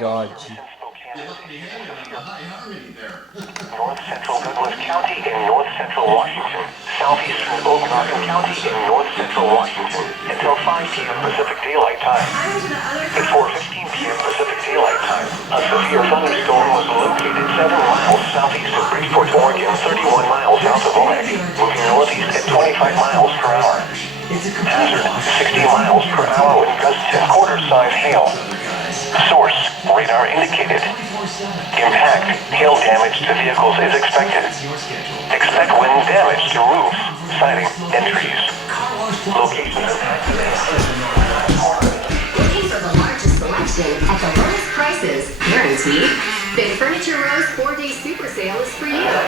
god. North Central Douglas County in North Central Washington, southeastern Okanagan County in North Central Washington, until 5 p.m. Pacific Daylight Time. At 4:15 p.m. Pacific Daylight Time, a severe thunderstorm was located 7 miles southeast of Bridgeport, Oregon, 31 miles south of Omek, moving northeast at 25 miles per hour. Hazard, 60 miles per hour with gusts and quarter-size hail. Source, radar indicated. Impact, hail damage to vehicles is expected. Expect wind damage to roofs, siding, and trees. Locations Looking for the largest selection at the lowest prices, guaranteed? Then Furniture Row's 4-day super sale is for you.